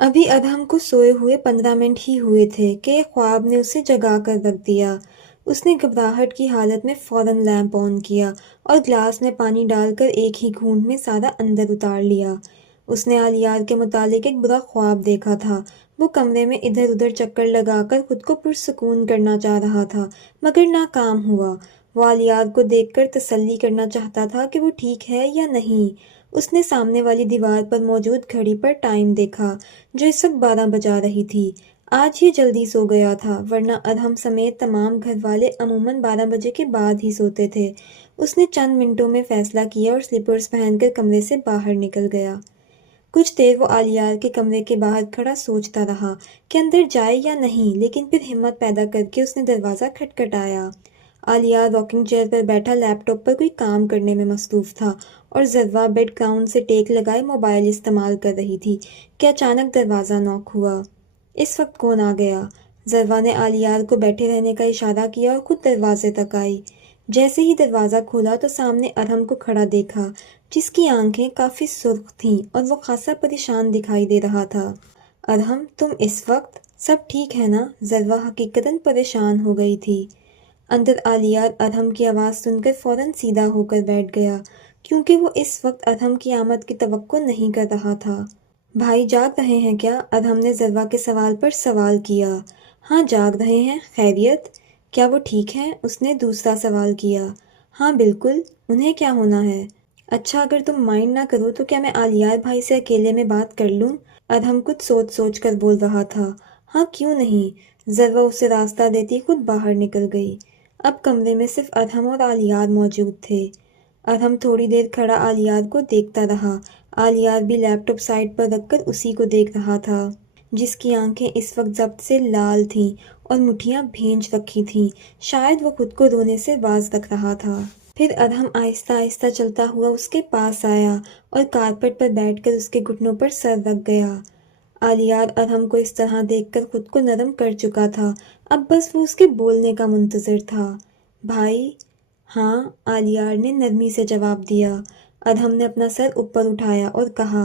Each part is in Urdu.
ابھی ادھم کو سوئے ہوئے 15 منٹ ہی ہوئے تھے کہ ایک خواب نے اسے جگا کر رکھ دیا۔ اس نے گھبراہٹ کی حالت میں فوراً لیمپ آن کیا اور گلاس میں پانی ڈال کر ایک ہی گھونٹ میں سارا اندر اتار لیا۔ اس نے آلیار کے متعلق ایک برا خواب دیکھا تھا۔ وہ کمرے میں ادھر ادھر چکر لگا کر خود کو پرسکون کرنا چاہ رہا تھا، مگر ناکام ہوا۔ وہ آلیار کو دیکھ کر تسلی کرنا چاہتا تھا کہ وہ ٹھیک ہے یا نہیں۔ اس نے سامنے والی دیوار پر موجود گھڑی پر ٹائم دیکھا، جو اس وقت 12 بجا رہی تھی۔ آج یہ جلدی سو گیا تھا، ورنہ ادھم سمیت تمام گھر والے عموماً 12 بجے کے بعد ہی سوتے تھے۔ اس نے چند منٹوں میں فیصلہ کیا اور سلیپرز پہن کر کمرے سے باہر نکل گیا۔ کچھ دیر وہ آلیار کے کمرے کے باہر کھڑا سوچتا رہا کہ اندر جائے یا نہیں، لیکن پھر ہمت پیدا کر کے اس نے دروازہ کھٹکھٹایا۔ آلیار راکنگ چیئر پر بیٹھا لیپ ٹاپ پر کوئی کام کرنے میں مصروف تھا اور ضروا بیڈ گراؤنڈ سے ٹیک لگائے موبائل استعمال کر رہی تھی کہ اچانک دروازہ نوک ہوا۔ اس وقت کون آ گیا؟ ضروا نے آلیار کو بیٹھے رہنے کا اشارہ کیا اور خود دروازے تک آئی۔ جیسے ہی دروازہ کھولا تو سامنے ادھم کو کھڑا دیکھا، جس کی آنکھیں کافی سرخ تھیں اور وہ خاصا پریشان دکھائی دے رہا تھا۔ ادھم، تم اس وقت؟ سب ٹھیک ہے نا؟ ضروا حقیقتاً پریشان ہو گئی تھی۔ اندر آلیار ادھم کی آواز سن کر فوراً سیدھا ہو کر بیٹھ گیا، کیونکہ وہ اس وقت ادھم کی آمد کی توقع نہیں کر رہا تھا۔ بھائی جاگ رہے ہیں کیا؟ ادھم نے ضروا کے سوال پر سوال کیا۔ ہاں جاگ رہے ہیں، خیریت؟ کیا وہ ٹھیک ہیں؟ اس نے دوسرا سوال کیا۔ ہاں بالکل، انہیں کیا ہونا ہے؟ اچھا، اگر تم مائنڈ نہ کرو تو کیا میں آلیار بھائی سے اکیلے میں بات کر لوں؟ ادھم کچھ سوچ سوچ کر بول رہا تھا۔ ہاں کیوں نہیں؟ ضروا اسے راستہ دیتی خود باہر نکل گئی۔ اب کمرے میں صرف ادھم اور آلیار موجود تھے۔ ادھم تھوڑی دیر کھڑا آلیار کو دیکھتا رہا۔ آلیار بھی لیپ ٹاپ سائڈ پر رکھ کر اسی کو دیکھ رہا تھا، جس کی آنکھیں اس وقت ضبط سے لال تھیں اور مٹھیاں بھینچ رکھی تھیں۔ شاید وہ خود کو رونے سے باز رکھ رہا تھا۔ پھر ادھم آہستہ آہستہ چلتا ہوا اس کے پاس آیا اور کارپٹ پر بیٹھ کر اس کے گھٹنوں پر سر رکھ گیا۔ آلیار ادھم کو اس طرح دیکھ کر خود کو نرم کر چکا تھا، اب بس وہ اس کے بولنے کا منتظر تھا۔ بھائی؟ ہاں، آلیار نے نرمی سے جواب دیا۔ ادھم نے اپنا سر اوپر اٹھایا اور کہا،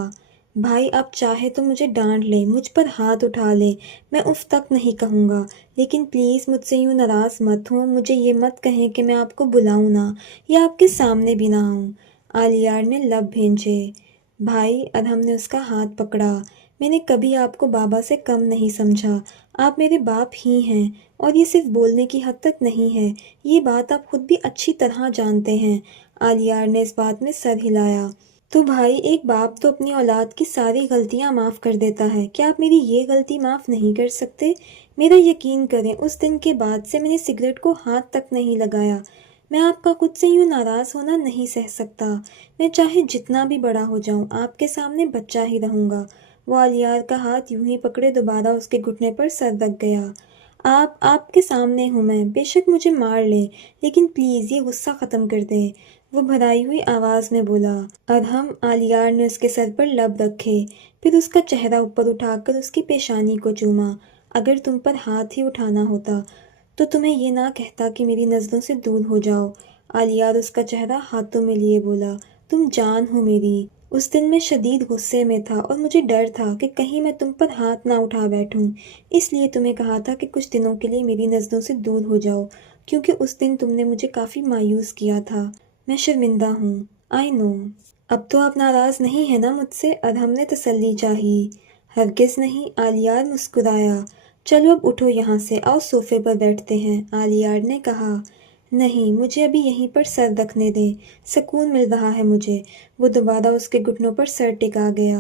بھائی آپ چاہے تو مجھے ڈانٹ لیں، مجھ پر ہاتھ اٹھا لیں، میں اف تک نہیں کہوں گا، لیکن پلیز مجھ سے یوں ناراض مت ہوں، مجھے یہ مت کہیں کہ میں آپ کو بلاؤں نہ یا آپ کے سامنے بھی نہ آؤں۔ آلیار نے لب بھینچے۔ بھائی، ادھم نے اس کا ہاتھ پکڑا، میں نے کبھی آپ کو بابا سے کم نہیں سمجھا، آپ میرے باپ ہی ہیں، اور یہ صرف بولنے کی حد تک نہیں ہے، یہ بات آپ خود بھی اچھی طرح جانتے ہیں۔ آلیار نے اس بات میں سر ہلایا۔ تو بھائی، ایک باپ تو اپنی اولاد کی ساری غلطیاں معاف کر دیتا ہے، کیا آپ میری یہ غلطی معاف نہیں کر سکتے؟ میرا یقین کریں، اس دن کے بعد سے میں نے سگریٹ کو ہاتھ تک نہیں لگایا۔ میں آپ کا خود سے یوں ناراض ہونا نہیں سہ سکتا، میں چاہے جتنا بھی بڑا ہو جاؤں آپ کے سامنے بچہ ہی رہوں گا۔ وہ آلیار کا ہاتھ یوں ہی پکڑے دوبارہ اس کے گھٹنے پر سر رکھ گیا۔ آپ کے سامنے ہوں میں، بے شک مجھے مار لیں، لیکن پلیز یہ غصہ ختم کر دیں، وہ بھرائی ہوئی آواز میں بولا۔ ادھم، آلیار نے اس کے سر پر لب رکھے، پھر اس کا چہرہ اوپر اٹھا کر اس کی پیشانی کو چوما۔ اگر تم پر ہاتھ ہی اٹھانا ہوتا تو تمہیں یہ نہ کہتا کہ میری نظروں سے دور ہو جاؤ۔ آلیار اس کا چہرہ ہاتھوں میں لیے بولا، تم جان ہو میری۔ اس دن میں شدید غصے میں تھا اور مجھے ڈر تھا کہ کہیں میں تم پر ہاتھ نہ اٹھا بیٹھوں، اس لیے تمہیں کہا تھا کہ کچھ دنوں کے لیے میری نظروں سے دور ہو جاؤ، کیونکہ اس دن تم نے مجھے کافی مایوس کیا تھا۔ میں شرمندہ ہوں، آئی نو۔ اب تو آپ ناراض نہیں ہیں نا مجھ سے؟ ادھم نے تسلی چاہی۔ ہرگز نہیں، آلیار مسکرایا۔ چلو اب اٹھو یہاں سے، آؤ صوفے پر بیٹھتے ہیں، آلیار نے کہا۔ نہیں، مجھے ابھی یہیں پر سر رکھنے دیں، سکون مل رہا ہے مجھے۔ وہ دوبارہ اس کے گھٹنوں پر سر ٹکا گیا۔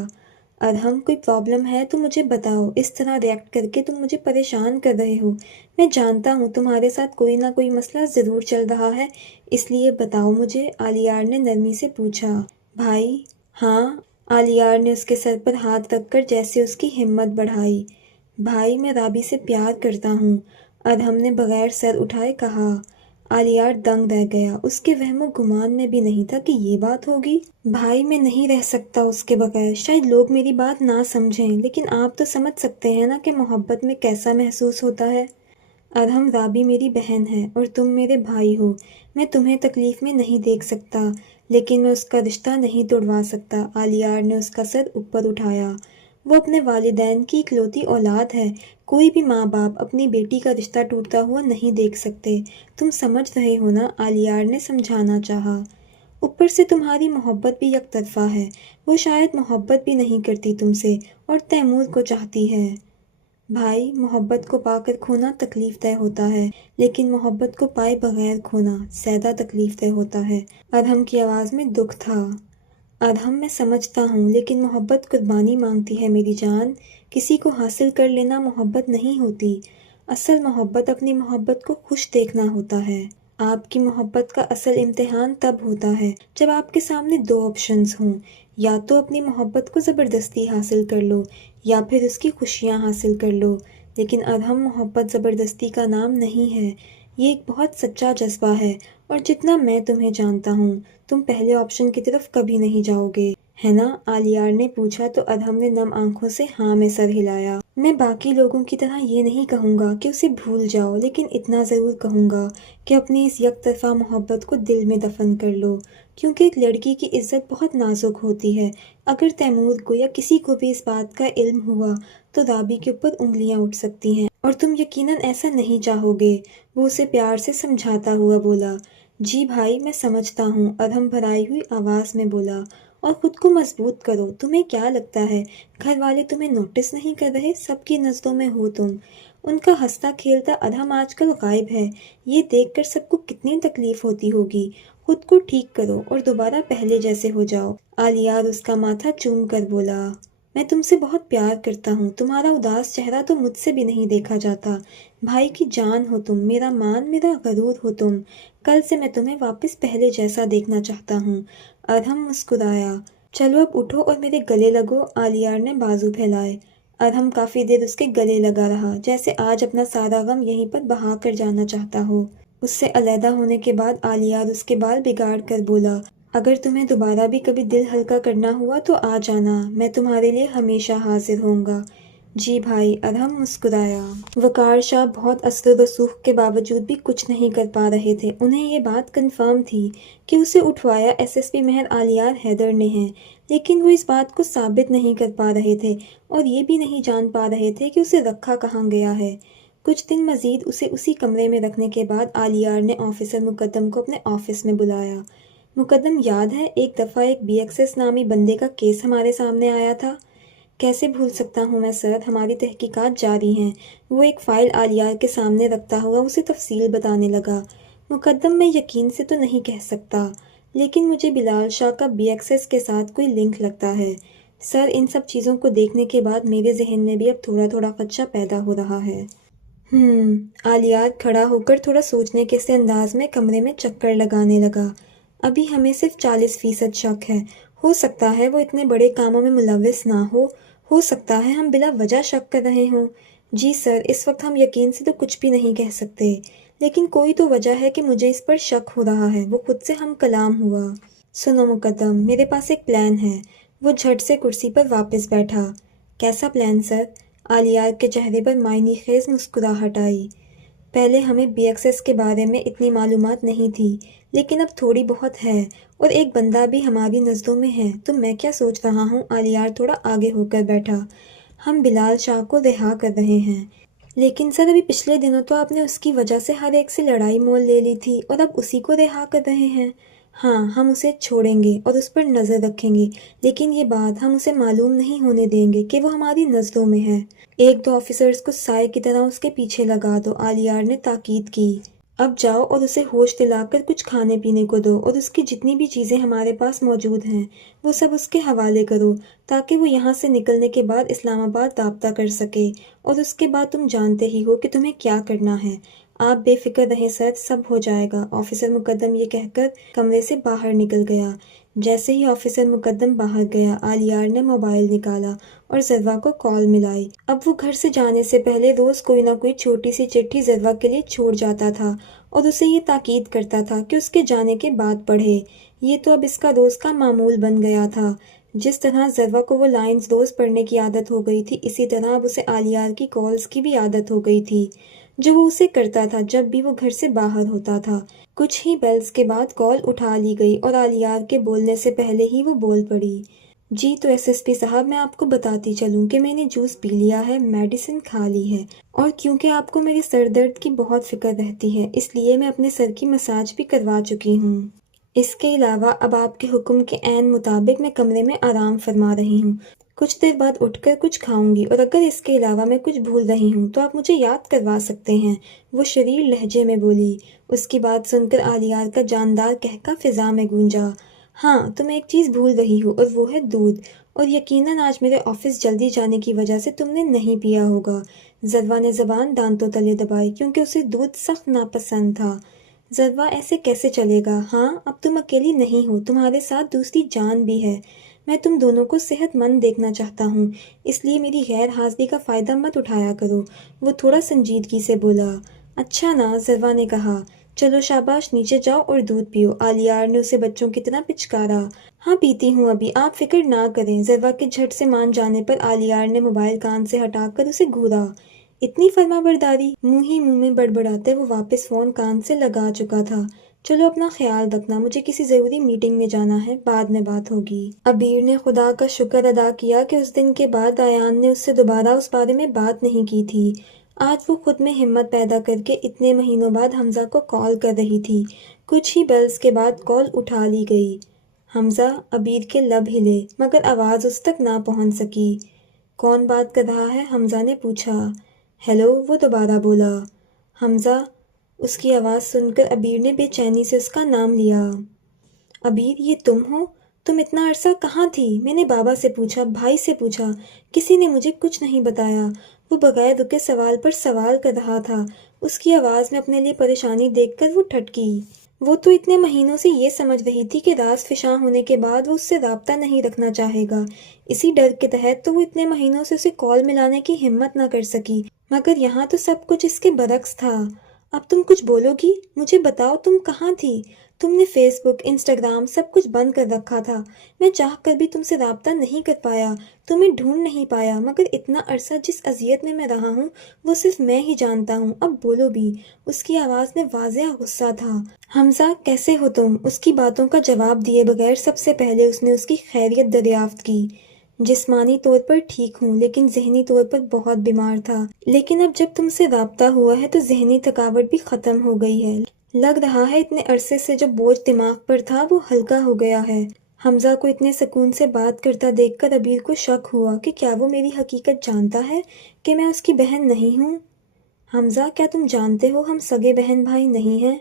ادھم، کوئی پرابلم ہے تو مجھے بتاؤ، اس طرح ریئیکٹ کر کے تم مجھے پریشان کر رہے ہو۔ میں جانتا ہوں تمہارے ساتھ کوئی نہ کوئی مسئلہ ضرور چل رہا ہے، اس لیے بتاؤ مجھے، آلیار نے نرمی سے پوچھا۔ بھائی؟ ہاں، آلیار نے اس کے سر پر ہاتھ رکھ کر جیسے اس کی ہمت بڑھائی۔ بھائی، میں رابی سے پیار کرتا ہوں، ادھم نے بغیر سر اٹھائے کہا۔ آلیار دنگ رہ گیا، اس کے وہم و گمان میں بھی نہیں تھا کہ یہ بات ہوگی۔ بھائی، میں نہیں رہ سکتا اس کے بغیر، شاید لوگ میری بات نہ سمجھیں، لیکن آپ تو سمجھ سکتے ہیں نا کہ محبت میں کیسا محسوس ہوتا ہے۔ ادھم، رابی میری بہن ہے اور تم میرے بھائی ہو، میں تمہیں تکلیف میں نہیں دیکھ سکتا، لیکن میں اس کا رشتہ نہیں توڑوا سکتا۔ آلیار نے اس کا سر اوپر اٹھایا۔ وہ اپنے والدین کی اکلوتی اولاد ہے، کوئی بھی ماں باپ اپنی بیٹی کا رشتہ ٹوٹتا ہوا نہیں دیکھ سکتے۔ تم سمجھ رہے ہو نا، آلیار نے سمجھانا چاہا۔ اوپر سے تمہاری محبت بھی یک طرفہ ہے، وہ شاید محبت بھی نہیں کرتی تم سے اور تیمور کو چاہتی ہے۔ بھائی، محبت کو پا کر کھونا تکلیف دہ ہوتا ہے، لیکن محبت کو پائے بغیر کھونا زیادہ تکلیف دہ ہوتا ہے۔ ادہم کی آواز میں دکھ تھا۔ ادہم، میں سمجھتا ہوں، لیکن محبت قربانی مانگتی ہے میری جان۔ کسی کو حاصل کر لینا محبت نہیں ہوتی، اصل محبت اپنی محبت کو خوش دیکھنا ہوتا ہے۔ آپ کی محبت کا اصل امتحان تب ہوتا ہے جب آپ کے سامنے دو آپشنز ہوں، یا تو اپنی محبت کو زبردستی حاصل کر لو یا پھر اس کی خوشیاں حاصل کر لو۔ لیکن ادہم، محبت زبردستی کا نام نہیں ہے، یہ ایک بہت سچا جذبہ ہے، اور جتنا میں تمہیں جانتا ہوں، تم پہلے آپشن کی طرف کبھی نہیں جاؤ گے، ہے نا؟ آلیار نے پوچھا تو ادہم نے نم آنکھوں سے ہاں میں سر ہلایا۔ میں باقی لوگوں کی طرح یہ نہیں کہوں گا کہ اسے بھول جاؤ، لیکن اتنا ضرور کہوں گا کہ اپنی اس یک طرفہ محبت کو دل میں دفن کر لو، کیونکہ ایک لڑکی کی عزت بہت نازک ہوتی ہے۔ اگر تیمور کو یا کسی کو بھی اس بات کا علم ہوا تو رابی کے اوپر انگلیاں اٹھ سکتی ہیں، اور تم یقیناً ایسا نہیں چاہو گے۔ وہ اسے پیار سے سمجھاتا ہوا بولا۔ جی بھائی، میں سمجھتا ہوں، ادہم بھرائی ہوئی آواز میں بولا۔ اور خود کو مضبوط کرو، تمہیں کیا لگتا ہے گھر والے تمہیں نوٹس نہیں کر رہے؟ سب کی نظروں میں ہو تم۔ ان کا ہنستا کھیلتا ادہم آج کل غائب ہے، یہ دیکھ کر سب کو کتنی تکلیف ہوتی ہوگی۔ خود کو ٹھیک کرو اور دوبارہ پہلے جیسے ہو جاؤ۔ آلیار اس کا ماتھا چوم کر بولا۔ میں تم سے بہت پیار کرتا ہوں، تمہارا اداس چہرہ تو مجھ سے بھی نہیں دیکھا جاتا۔ بھائی کی جان ہو تم، میرا مان، میرا غرور ہو تم۔ کل سے میں تمہیں واپس پہلے جیسا دیکھنا چاہتا ہوں۔ ادہم مسکرایا۔ چلو اب اٹھو اور میرے گلے لگو، آلیار نے بازو پھیلائے۔ ادہم کافی دیر اس کے گلے لگا رہا، جیسے آج اپنا سارا غم یہیں پر بہا کر جانا چاہتا ہو۔ اس سے علیحدہ ہونے کے بعد آلیار اس کے بال بگاڑ کر بولا، اگر تمہیں دوبارہ بھی کبھی دل ہلکا کرنا ہوا تو آ جانا، میں تمہارے لیے ہمیشہ حاضر ہوں گا۔ جی بھائی، ادہم مسکرایا۔ وقار شاہ بہت اثر و رسوخ کے باوجود بھی کچھ نہیں کر پا رہے تھے۔ انہیں یہ بات کنفرم تھی کہ اسے اٹھوایا ایس ایس پی مہر آلیار حیدر نے ہے، لیکن وہ اس بات کو ثابت نہیں کر پا رہے تھے، اور یہ بھی نہیں جان پا رہے تھے کہ اسے رکھا کہاں گیا ہے۔ کچھ دن مزید اسے اسی کمرے میں رکھنے کے بعد آلیار نے آفیسر مقدم کو اپنے آفس میں بلایا۔ مقدم، یاد ہے ایک دفعہ ایک بی ایکس ایس نامی بندے کا کیس ہمارے سامنے آیا تھا؟ کیسے بھول سکتا ہوں میں سر، ہماری تحقیقات جاری ہیں۔ وہ ایک فائل آلیار کے سامنے رکھتا ہوا اسے تفصیل بتانے لگا۔ مقدم، میں یقین سے تو نہیں کہہ سکتا، لیکن مجھے بلال شاہ کا بی ایکس ایس کے ساتھ کوئی لنک لگتا ہے۔ سر، ان سب چیزوں کو دیکھنے کے بعد میرے ذہن میں بھی اب تھوڑا تھوڑا خدشہ پیدا ہو رہا ہے۔ آلیار کھڑا ہو کر تھوڑا سوچنے کے سے انداز میں کمرے میں چکر لگانے لگا۔ ابھی ہمیں صرف 40% شک ہے، ہو سکتا ہے وہ اتنے بڑے کاموں میں ملوث نہ ہو سکتا ہے ہم بلا وجہ شک کر رہے ہوں۔ جی سر، اس وقت ہم یقین سے تو کچھ بھی نہیں کہہ سکتے، لیکن کوئی تو وجہ ہے کہ مجھے اس پر شک ہو رہا ہے۔ وہ خود سے ہم کلام ہوا۔ سنو مقدم، میرے پاس ایک پلان ہے۔ وہ جھٹ سے کرسی پر واپس بیٹھا۔ کیسا پلان سر؟ آلیار کے چہرے پر معنی خیز مسکراہٹ آئی۔ پہلے ہمیں بی ایکس ایس کے بارے میں اتنی معلومات نہیں تھی، لیکن اب تھوڑی بہت ہے، اور ایک بندہ بھی ہماری نظروں میں ہے۔ تو میں کیا سوچ رہا ہوں، آلیار تھوڑا آگے ہو کر بیٹھا، ہم بلال شاہ کو رہا کر رہے ہیں۔ لیکن سر، ابھی پچھلے دنوں تو آپ نے اس کی وجہ سے ہر ایک سے لڑائی مول لے لی تھی، اور اب اسی کو رہا کر رہے ہیں۔ ہاں، ہم اسے چھوڑیں گے اور اس پر نظر رکھیں گے، لیکن یہ بات ہم اسے معلوم نہیں ہونے دیں گے کہ وہ ہماری نظروں میں ہے۔ ایک دو آفیسرز کو سائے کی طرح اس کے پیچھے لگا دو، آلیار نے تاکید کی۔ اب جاؤ اور اسے ہوش دلا کر کچھ کھانے پینے کو دو، اور اس کی جتنی بھی چیزیں ہمارے پاس موجود ہیں وہ سب اس کے حوالے کرو، تاکہ وہ یہاں سے نکلنے کے بعد اسلام آباد رابطہ کر سکے، اور اس کے بعد تم جانتے ہی ہو کہ تمہیں کیا کرنا ہے۔ آپ بے فکر رہیں سر، سب ہو جائے گا۔ آفیسر مقدم یہ کہہ کر کمرے سے باہر نکل گیا۔ جیسے ہی آفیسر مقدم باہر گیا، آلیار نے موبائل نکالا اور ضروا کو کال ملائی۔ اب وہ گھر سے جانے سے پہلے روز کوئی نہ کوئی چھوٹی سی چٹھی ضروا کے لیے چھوڑ جاتا تھا، اور اسے یہ تاکید کرتا تھا کہ اس کے جانے کے بعد پڑھے۔ یہ تو اب اس کا روز کا معمول بن گیا تھا۔ جس طرح ضروا کو وہ لائنز روز پڑھنے کی عادت ہو گئی تھی، اسی طرح اب اسے آلیار کی کالز کی بھی عادت ہو گئی تھی، جو وہ اسے کرتا تھا جب بھی وہ گھر سے باہر ہوتا تھا۔ کچھ ہی بیلز کے بعد کال اٹھا لی گئی، اور آلیار کے بولنے سے پہلے ہی وہ بول پڑی۔ جی تو SSP صاحب، میں آپ کو بتاتی چلوں کہ میں نے جوس پی لیا ہے، میڈیسن کھا لی ہے، اور کیونکہ آپ کو میرے سر درد کی بہت فکر رہتی ہے اس لیے میں اپنے سر کی مساج بھی کروا چکی ہوں۔ اس کے علاوہ اب آپ کے حکم کے عین مطابق میں کمرے میں آرام فرما رہی ہوں، کچھ دیر بعد اٹھ کر کچھ کھاؤں گی، اور اگر اس کے علاوہ میں کچھ بھول رہی ہوں تو آپ مجھے یاد کروا سکتے ہیں، وہ شریر لہجے میں بولی۔ اس کی بات سن کر آلیار کا جاندار کہکا فضا میں گونجا۔ ہاں، تم ایک چیز بھول رہی ہو اور وہ ہے دودھ، اور یقیناً آج میرے آفس جلدی جانے کی وجہ سے تم نے نہیں پیا ہوگا۔ ضروا نے زبان دانتوں تلے دبائی کیونکہ اسے دودھ سخت ناپسند تھا۔ ضروا، ایسے کیسے چلے گا؟ ہاں، اب تم اکیلی نہیں ہو، تمہارے ساتھ دوسری جان بھی ہے۔ میں تم دونوں کو صحت مند دیکھنا چاہتا ہوں، اس لیے میری غیر حاضری کا فائدہ مت اٹھایا کرو، وہ تھوڑا سنجیدگی سے بولا۔ اچھا نا، ضروا نے کہا، چلو شاباش، نیچے جاؤ اور دودھ پیو۔ آلیار نے اسے بچوں کی طرح پچکارا۔ ہاں پیتی ہوں ابھی، آپ فکر نہ کریں۔ ضروا کے جھٹ سے مان جانے پر آلیار نے موبائل کان سے ہٹا کر اسے گھورا۔ اتنی فرما برداری؟ منہ ہی منہ میں بڑبڑاتے وہ واپس فون کان سے لگا چکا تھا۔ چلو اپنا خیال رکھنا، مجھے کسی ضروری میٹنگ میں جانا ہے، بعد میں بات ہوگی۔ عبیر نے خدا کا شکر ادا کیا کہ اس دن کے بعد ایان نے اس سے دوبارہ اس بارے میں بات نہیں کی تھی۔ آج وہ خود میں ہمت پیدا کر کے اتنے مہینوں بعد حمزہ کو کال کر رہی تھی۔ کچھ ہی بیلز کے بعد کال اٹھا لی گئی۔ حمزہ، عبیر کے لب ہلے مگر آواز اس تک نہ پہنچ سکی۔ کون بات کر رہا ہے؟ حمزہ نے پوچھا۔ ہیلو، وہ دوبارہ بولا۔ حمزہ، اس کی آواز سن کر عبیر نے بے چینی سے اس کا نام لیا۔ عبیر، یہ تم ہو؟ تم اتنا عرصہ کہاں تھی؟ میں نے بابا سے پوچھا، بھائی سے پوچھا، کسی نے مجھے کچھ نہیں بتایا۔ وہ بغیر رکے سوال پر سوال کر رہا تھا۔ اس کی آواز میں اپنے لیے پریشانی دیکھ کر وہ ٹھٹکی۔ وہ تو اتنے مہینوں سے یہ سمجھ رہی تھی کہ راز فشاں ہونے کے بعد وہ اس سے رابطہ نہیں رکھنا چاہے گا، اسی ڈر کے تحت تو وہ اتنے مہینوں سے اسے کال ملانے کی ہمت نہ کر سکی، مگر یہاں تو سب کچھ اس کے برعکس تھا۔ اب تم کچھ بولو گی؟ مجھے بتاؤ، تم کہاں تھی؟ تم نے فیس بک، انسٹاگرام سب کچھ بند کر رکھا تھا، میں چاہ کر بھی تم سے رابطہ نہیں کر پایا، تمہیں ڈھونڈ نہیں پایا، مگر اتنا عرصہ جس اذیت میں رہا ہوں وہ صرف میں ہی جانتا ہوں، اب بولو بھی۔ اس کی آواز میں واضح غصہ تھا۔ حمزہ، کیسے ہو تم؟ اس کی باتوں کا جواب دیے بغیر سب سے پہلے اس نے اس کی خیریت دریافت کی۔ جسمانی طور پر ٹھیک ہوں لیکن ذہنی طور پر بہت بیمار تھا، لیکن اب جب تم سے رابطہ ہوا ہے تو ذہنی تھکاوٹ بھی ختم ہو گئی ہے، لگ رہا ہے اتنے عرصے سے جو بوجھ دماغ پر تھا وہ ہلکا ہو گیا ہے۔ حمزہ کو اتنے سکون سے بات کرتا دیکھ کر عبیر کو شک ہوا کہ کیا وہ میری حقیقت جانتا ہے کہ میں اس کی بہن نہیں ہوں۔ حمزہ، کیا تم جانتے ہو ہم سگے بہن بھائی نہیں ہیں؟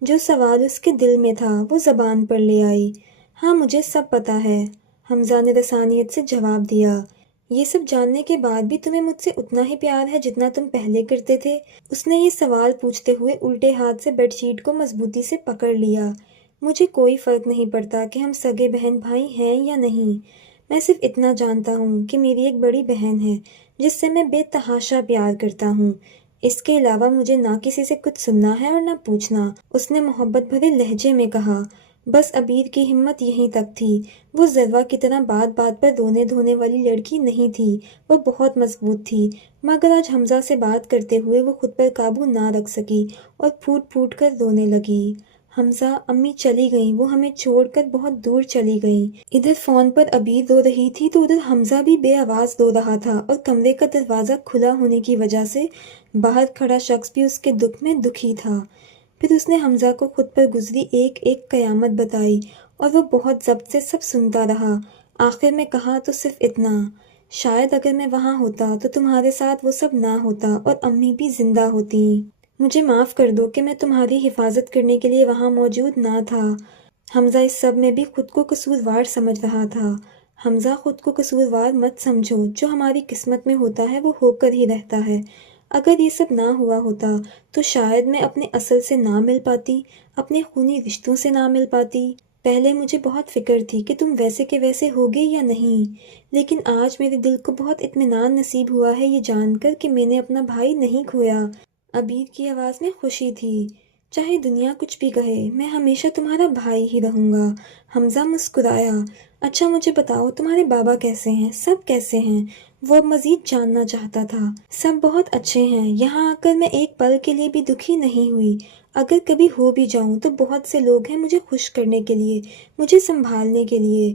جو سوال اس کے دل میں تھا وہ زبان پر لے آئی۔ ہاں، مجھے سب پتا ہے، حمزہ نے رسانیت سے جواب دیا۔ یہ سب جاننے کے بعد بھی تمہیں مجھ سے اتنا ہی پیار ہے جتنا تم پہلے کرتے تھے؟ اس نے یہ سوال پوچھتے ہوئے الٹے ہاتھ سے بیڈ شیٹ کو مضبوطی سے پکڑ لیا۔ مجھے کوئی فرق نہیں پڑتا کہ ہم سگے بہن بھائی ہیں یا نہیں، میں صرف اتنا جانتا ہوں کہ میری ایک بڑی بہن ہے جس سے میں بے تحاشا پیار کرتا ہوں، اس کے علاوہ مجھے نہ کسی سے کچھ سننا ہے اور نہ پوچھنا، اس نے محبت بھرے لہجے میں کہا۔ بس عبیر کی ہمت یہیں تک تھی، وہ ضروا کی طرح بات بات پر رونے دھونے والی لڑکی نہیں تھی، وہ بہت مضبوط تھی، مگر آج حمزہ سے بات کرتے ہوئے وہ خود پر قابو نہ رکھ سکی اور پھوٹ پھوٹ کر رونے لگی۔ حمزہ، امی چلی گئیں، وہ ہمیں چھوڑ کر بہت دور چلی گئیں۔ ادھر فون پر عبیر رو رہی تھی تو ادھر حمزہ بھی بے آواز رو رہا تھا، اور کمرے کا دروازہ کھلا ہونے کی وجہ سے باہر کھڑا شخص بھی اس کے دکھ میں دکھی تھا۔ پھر اس نے حمزہ کو خود پر گزری ایک ایک قیامت بتائی اور وہ بہت ضبط سے سب سنتا رہا۔ آخر میں کہا تو صرف اتنا، شاید اگر میں وہاں ہوتا تو تمہارے ساتھ وہ سب نہ ہوتا اور امی بھی زندہ ہوتی۔ مجھے معاف کر دو کہ میں تمہاری حفاظت کرنے کے لیے وہاں موجود نہ تھا۔ حمزہ اس سب میں بھی خود کو قصوروار سمجھ رہا تھا۔ حمزہ، خود کو قصوروار مت سمجھو، جو ہماری قسمت میں ہوتا ہے وہ ہو کر ہی رہتا ہے، اگر یہ سب نہ ہوا ہوتا تو شاید میں اپنے اصل سے نہ مل پاتی، اپنے خونی رشتوں سے نہ مل پاتی۔ پہلے مجھے بہت فکر تھی کہ تم ویسے کے ویسے ہوگے یا نہیں، لیکن آج میرے دل کو بہت اطمینان نصیب ہوا ہے یہ جان کر کہ میں نے اپنا بھائی نہیں کھویا۔ عبیر کی آواز میں خوشی تھی۔ چاہے دنیا کچھ بھی کہے، میں ہمیشہ تمہارا بھائی ہی رہوں گا۔ حمزہ مسکرایا۔ اچھا مجھے بتاؤ تمہارے بابا کیسے ہیں؟ سب کیسے ہیں؟ وہ اب مزید جاننا چاہتا تھا۔ سب بہت اچھے ہیں، یہاں آ کر میں ایک پل کے لیے بھی دکھی نہیں ہوئی، اگر کبھی ہو بھی جاؤں تو بہت سے لوگ ہیں مجھے خوش کرنے کے لیے، مجھے سنبھالنے کے لیے۔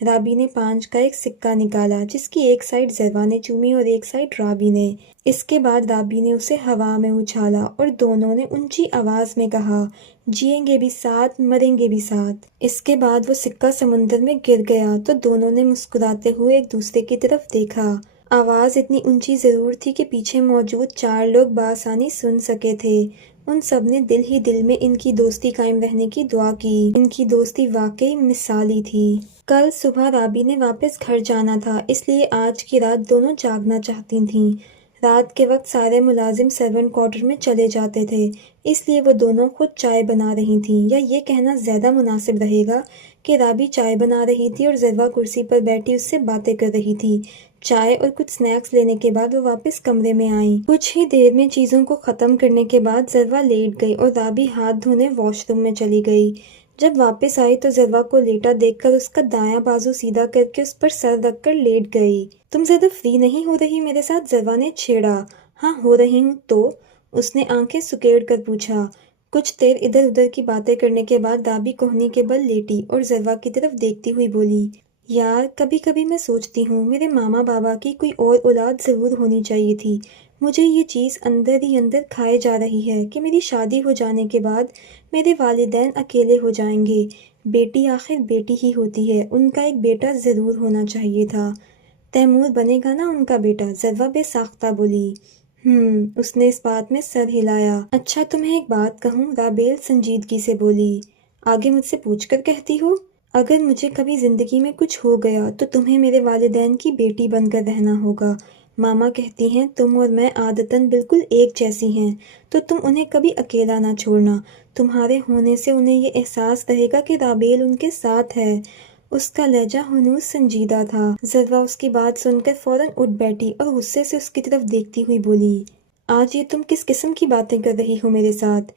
رابی نے 5 کا ایک سکہ نکالا جس کی ایک سائڈ زروا نے چومی اور ایک سائڈ رابی نے۔ اس کے بعد رابی نے اسے ہوا میں اچھالا اور دونوں نے اونچی آواز میں کہا، جئیں گے بھی ساتھ، مریں گے بھی ساتھ۔ اس کے بعد وہ سکہ سمندر میں گر گیا تو دونوں نے مسکراتے ہوئے ایک دوسرے کی طرف دیکھا۔ آواز اتنی اونچی ضرور تھی کہ پیچھے موجود 4 لوگ بآسانی سن سکے تھے۔ ان سب نے دل ہی دل میں ان کی دوستی قائم رہنے کی دعا کی۔ ان کی دوستی واقعی مثالی تھی۔ کل صبح رابی نے واپس گھر جانا تھا، اس لیے آج کی رات دونوں جاگنا چاہتی تھیں۔ رات کے وقت سارے ملازم سرونٹ کوارٹر میں چلے جاتے تھے، اس لیے وہ دونوں خود چائے بنا رہی تھیں، یا یہ کہنا زیادہ مناسب رہے گا کہ رابی چائے بنا رہی تھی اور زروا کرسی پر بیٹھی اس سے باتیں کر رہی تھی۔ چائے اور کچھ سنیکس لینے کے بعد وہ واپس کمرے میں آئیں۔ کچھ ہی دیر میں چیزوں کو ختم کرنے کے بعد زروا لیٹ گئی اور رابی ہاتھ دھونے واش روم میں چلی گئی۔ جب واپس آئی تو زروا کو لیٹا دیکھ کر اس کا دایاں بازو سیدھا کر کے اس پر سر رکھ کر لیٹ گئی۔ تم زیادہ فری نہیں ہو رہی میرے ساتھ؟ زروا نے چھیڑا۔ ہاں ہو رہی ہوں تو؟ اس نے آنکھیں سکیڑ کر پوچھا۔ کچھ دیر ادھر ادھر کی باتیں کرنے کے بعد رابی کوہنی کے بل لیٹی اور زروا کی طرف دیکھتی ہوئی بولی، یار کبھی کبھی میں سوچتی ہوں میرے ماما بابا کی کوئی اور اولاد ضرور ہونی چاہیے تھی۔ مجھے یہ چیز اندر ہی اندر کھائے جا رہی ہے کہ میری شادی ہو جانے کے بعد میرے والدین اکیلے ہو جائیں گے۔ بیٹی آخر بیٹی ہی ہوتی ہے، ان کا ایک بیٹا ضرور ہونا چاہیے تھا۔ تیمور بنے گا نا ان کا بیٹا؟ زروا بے ساختہ بولی۔ اس نے اس بات میں سر ہلایا۔ اچھا تمہیں ایک بات کہوں؟ رابیل سنجیدگی سے بولی۔ آگے مجھ سے پوچھ کر کہتی ہو؟ اگر مجھے کبھی زندگی میں کچھ ہو گیا تو تمہیں میرے والدین کی بیٹی بن کر رہنا ہوگا۔ ماما کہتی ہیں تم اور میں عادتاً بالکل ایک جیسی ہیں، تو تم انہیں کبھی اکیلا نہ چھوڑنا۔ تمہارے ہونے سے انہیں یہ احساس رہے گا کہ رابیل ان کے ساتھ ہے۔ اس کا لہجہ ہنوز سنجیدہ تھا۔ زروا اس کی بات سن کر فوراً اٹھ بیٹھی اور غصے سے اس کی طرف دیکھتی ہوئی بولی، آج یہ تم کس قسم کی باتیں کر رہی ہو میرے ساتھ؟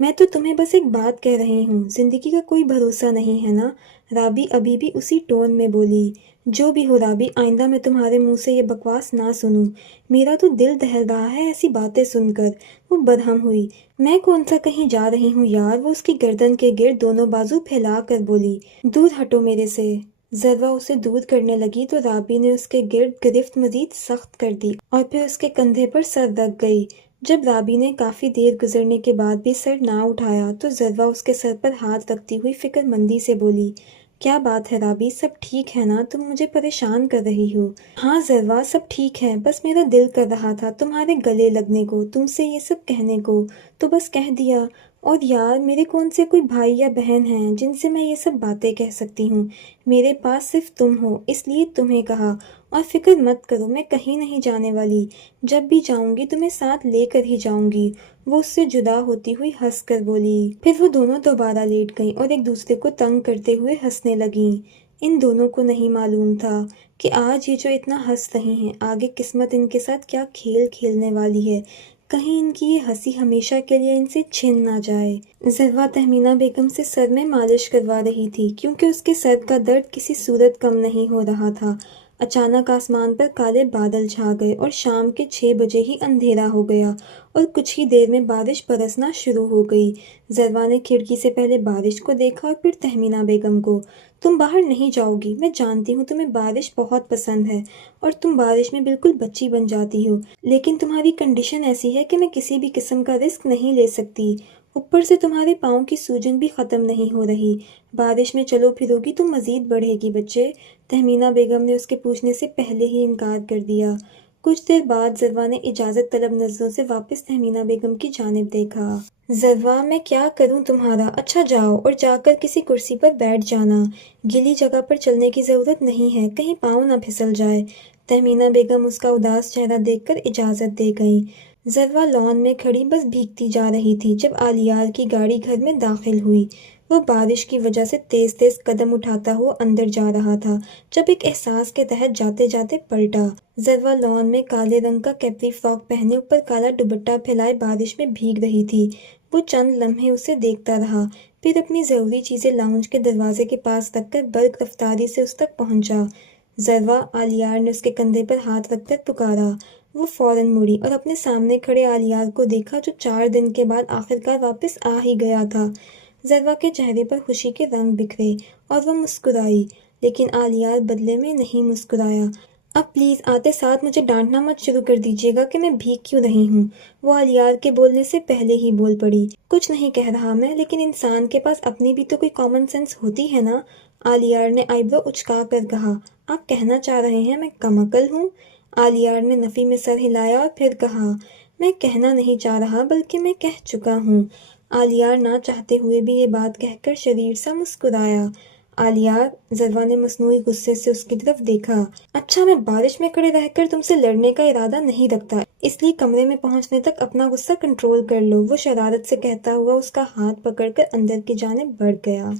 میں تو تمہیں بس ایک بات کہہ رہی ہوں، زندگی کا کوئی بھروسہ نہیں ہے نا؟ رابی ابھی بھی اسی ٹون میں بولی۔ جو بھی ہو رابی، آئندہ میں تمہارے منہ سے یہ بکواس نہ سنوں۔ میرا تو دل دہل رہا ہے ایسی باتیں سن کر۔ وہ برہم ہوئی۔ میں کون سا کہیں جا رہی ہوں یار؟ وہ اس کی گردن کے گرد دونوں بازو پھیلا کر بولی، دور ہٹو میرے سے۔ زروا اسے دور کرنے لگی تو رابی نے اس کے گرد گرفت مزید سخت کر دی اور پھر اس کے کندھے پر سر رکھ گئی۔ جب رابی نے کافی دیر گزرنے کے بعد بھی سر نہ اٹھایا تو زروا اس کے سر پر ہاتھ رکھتی ہوئی فکر مندی سے بولی، کیا بات ہے رابی، سب ٹھیک ہے نا؟ تم مجھے پریشان کر رہی ہو۔ ہاں زروا، سب ٹھیک ہے، بس میرا دل کر رہا تھا تمہارے گلے لگنے کو، تم سے یہ سب کہنے کو، تو بس کہہ دیا۔ اور یار میرے کون سے کوئی بھائی یا بہن ہیں جن سے میں یہ سب باتیں کہہ سکتی ہوں؟ میرے پاس صرف تم ہو، اس لیے تمہیں کہا۔ اور فکر مت کرو، میں کہیں نہیں جانے والی، جب بھی جاؤں گی تمہیں ساتھ لے کر ہی جاؤں گی۔ وہ اس سے جدا ہوتی ہوئی ہنس کر بولی۔ پھر وہ دونوں دوبارہ لیٹ گئیں اور ایک دوسرے کو تنگ کرتے ہوئے ہنسنے لگیں۔ ان دونوں کو نہیں معلوم تھا کہ آج یہ جو اتنا ہنس رہی ہیں، آگے قسمت ان کے ساتھ کیا کھیل کھیلنے والی ہے۔ کہیں ان کی یہ ہنسی ہمیشہ کے لیے ان سے چھن نہ جائے۔ زروا تہمینہ بیگم سے سر میں مالش کروا رہی تھی کیونکہ اس کے سر کا درد کسی صورت کم نہیں ہو رہا تھا۔ اچانک آسمان پر کالے بادل چھا گئے اور شام کے 6 بجے ہی اندھیرا ہو گیا اور کچھ ہی دیر میں بارش برسنا شروع ہو گئی۔ زروا نے کھڑکی سے پہلے بارش کو دیکھا اور پھر تہمینہ بیگم کو۔ تم باہر نہیں جاؤ گی؟ میں جانتی ہوں تمہیں بارش بہت پسند ہے اور تم بارش میں بالکل بچی بن جاتی ہو، لیکن تمہاری کنڈیشن ایسی ہے کہ میں کسی بھی قسم کا رسک نہیں لے سکتی۔ اوپر سے تمہارے پاؤں کی سوجن بھی ختم نہیں ہو رہی۔ بارش میں چلو پھرو گی تو مزید بڑھے گی بچے۔ تہمینہ بیگم نے اس کے پوچھنے سے پہلے ہی انکار کر دیا۔ کچھ دیر بعد زروا نے اجازت طلب نظروں سے واپس تہمینہ بیگم کی جانب دیکھا۔ زروا، میں کیا کروں تمہارا؟ اچھا جاؤ اور جا کر کسی کرسی پر بیٹھ جانا، گیلی جگہ پر چلنے کی ضرورت نہیں ہے، کہیں پاؤں نہ پھسل جائے۔ تہمینہ بیگم اس کا اداس چہرہ دیکھ کر اجازت دے گئیں۔ زروا لان میں کھڑی بس بھیگتی جا رہی تھی جب آلیار کی گاڑی گھر میں داخل ہوئی۔ وہ بارش کی وجہ سے تیز تیز قدم اٹھاتا ہوا اندر جا رہا تھا جب ایک احساس کے تحت جاتے جاتے پلٹا۔ زروا لان میں کالے رنگ کا کیپری فراک پہنے اوپر کالا دوپٹہ پھیلائے بارش میں بھیگ رہی تھی۔ وہ چند لمحے اسے دیکھتا رہا، پھر اپنی ضروری چیزیں لاؤنج کے دروازے کے پاس رکھ کر برق رفتاری سے اس تک پہنچا۔ زروا، آلیار نے اس کے کندھے پر ہاتھ رکھ کر پکارا۔ وہ فوراً مڑی اور اپنے سامنے کھڑے آلیار کو دیکھا جو 4 دن کے بعد آخرکار واپس آ ہی گیا تھا۔ زروا کے چہرے پر خوشی کے رنگ بکھرے اور وہ مسکرائی۔ لیکن آلیار بدلے میں نہیں مسکرایا۔ اب پلیز آتے ساتھ مجھے ڈانٹنا مت شروع کر دیجیے گا کہ میں بھیگ کیوں رہی ہوں۔ وہ آلیار کے بولنے سے پہلے ہی بول پڑی۔ کچھ نہیں کہہ رہا میں، لیکن انسان کے پاس اپنی بھی تو کوئی کامن سینس ہوتی ہے نا؟ آلیار نے آئی برو اچکا کر کہا۔ آپ کہنا چاہ رہے ہیں میں کم عقل ہوں؟ آلیار نے نفی میں سر ہلایا اور پھر کہا، میں کہنا نہیں چاہ رہا بلکہ میں کہہ چکا ہوں۔ آلیار نہ چاہتے ہوئے بھی یہ بات کہہ کر شریر سا مسکرایا۔ آلیار، ضروا نے مصنوعی غصے سے اس کی طرف دیکھا۔ اچھا، میں بارش میں کھڑے رہ کر تم سے لڑنے کا ارادہ نہیں رکھتا، اس لیے کمرے میں پہنچنے تک اپنا غصہ کنٹرول کر لو، وہ شرارت سے کہتا ہوا اس کا ہاتھ پکڑ کر اندر کی جانب بڑھ گیا۔